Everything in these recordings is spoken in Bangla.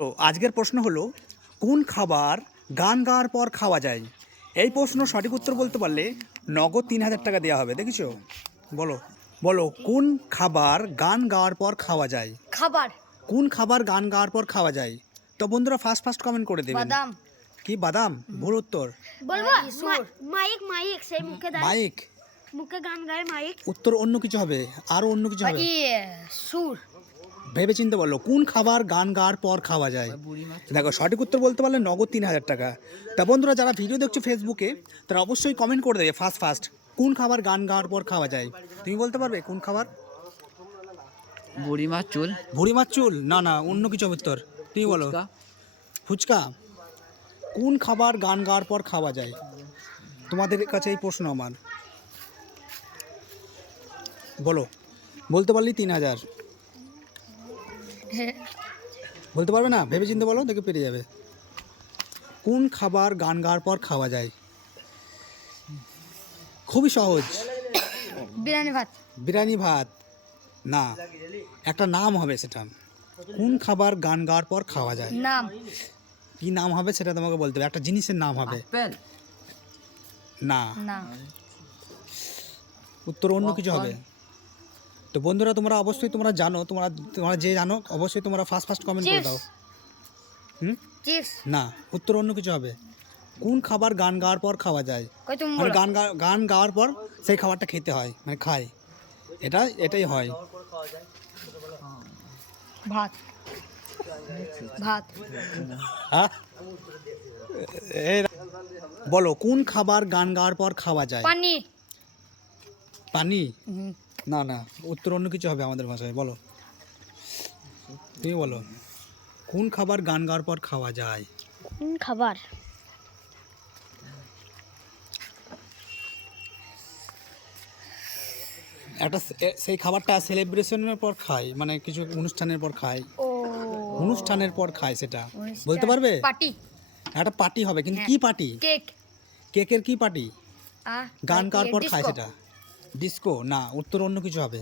তো আজকের প্রশ্ন হলো কোন খাবার গান গাওয়ার পর খাওয়া যায়? এই প্রশ্ন সঠিক উত্তর বলতে পারলে নগদ তিন হাজার টাকা দেওয়া হবে দেখেছ? বলো বলো কোন খাবার গান গাওয়ার পর খাওয়া যায়? খাবার। কোন খাবার গান গাওয়ার পর খাওয়া যায়? তো বন্ধুরা ফার্স্ট ফার্স্ট কমেন্ট করে দেবেন। বাদাম। কি বাদাম? ভুল উত্তর। বলব? মাইক মাইক সেই মুখে দেয়। মাইক। মুখে গান গায় মাইক। উত্তর অন্য কিছু হবে আরও অন্য কিছু হবে। সুর। ভেবে চিন্তে বলো কোন খাবার গান গাওয়ার পর খাওয়া যায়? দেখো সঠিক উত্তর বলতে পারলে নগদ তিন হাজার টাকা। তা বন্ধুরা যারা ভিডিও দেখছ ফেসবুকে তারা অবশ্যই কমেন্ট করে দেবে ফার্স্ট ফার্স্ট কোন খাবার গান গাওয়ার পর খাওয়া যায়? তুমি বলতে পারবে কোন খাবার? বুড়ি মাছ চুল ভুড়ি মাছ চুল না না অন্য কিছু উত্তর। তুমি বলো। ফুচকা। ফুচকা? কোন খাবার গান গাওয়ার পর খাওয়া যায়? তোমাদের কাছে এই প্রশ্ন আমার। বলো বলতে পারলি তিন হাজার। বলতে পারবে না? ভেবে চিন্তে বলো দেখে পেরে যাবে। কোন খাবার গান গাওয়ার পর খাওয়া যায়? খুবই সহজ। বিরিয়ানি ভাত। বিরিয়ানি ভাত। না একটা নাম হবে সেটা। কোন খাবার গান গাওয়ার পর খাওয়া যায়? নাম। কি নাম হবে সেটা তোমাকে বলতে হবে। একটা জিনিসের নাম হবে। না। না। উত্তর অন্য কিছু হবে। তো বন্ধুরা তোমরা অবশ্যই তোমরা জানো তোমরা তোমরা যে জানো অবশ্যই তোমরা ফার্স্ট ফার্স্ট কমেন্ট করে দাও। হুম? না উত্তর অন্য কিছু হবে। কোন খাবার গান গাওয়ার পর খাওয়া যায়? মানে গান গান গাওয়ার পর সেই খাবারটা খেতে হয় মানে খায়। এটা এটাই হয়। ভাত। ভাত। হ্যাঁ? বলো কোন খাবার গান গাওয়ার পর খাওয়া যায়? পানি পানি না না উত্তর অন্য কিছু হবে আমাদের ভাষায় বলো। তুমি বলো কোন খাবার গান গাওয়ার পর খাওয়া যায়? কোন খাবার? একটা সেই খাবারটা সেলিব্রেশনের পর খায় মানে কিছু অনুষ্ঠানের পর খায়। অনুষ্ঠানের পর খায় সেটা। বলতে পারবে? পার্টি। একটা পার্টি হবে কিন্তু কি পার্টি? কেক। কেকের কি পার্টি? গান গাওয়ার পর খায় সেটা। ডিস্কো? না উত্তর অন্য কিছু হবে।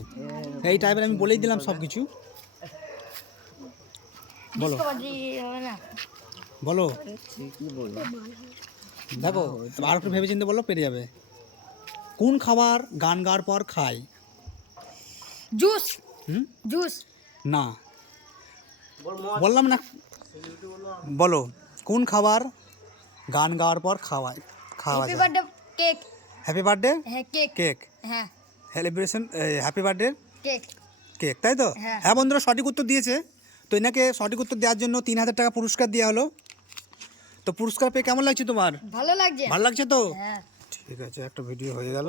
এই টাইপের আমি বলেই দিলাম সব কিছু বলো বলো। দেখো আর একটু ভেবে চিন্তে বলো পেরে যাবে। কোন খাবার গান গাওয়ার পর খায়? জুস। হুম? জুস। না। বললাম না। বলো কোন খাবার গান গাওয়ার পর খাওয়ায় খাওয়া cake happy birthday cake cake হ্যাঁ। Celebration happy birthday cake cake তাই তো? হ্যাঁ। হ্যাঁ বন্ধুরা সঠিক উত্তর দিয়েছে। তো এনাকে সঠিক উত্তর দেওয়ার জন্য তিন হাজার টাকা পুরস্কার দেওয়া হলো। তো পুরস্কার পেয়ে কেমন লাগছে তোমার? ভালো লাগছে। ভালো লাগছে তো? হ্যাঁ। ঠিক আছে একটা ভিডিও হয়ে গেল।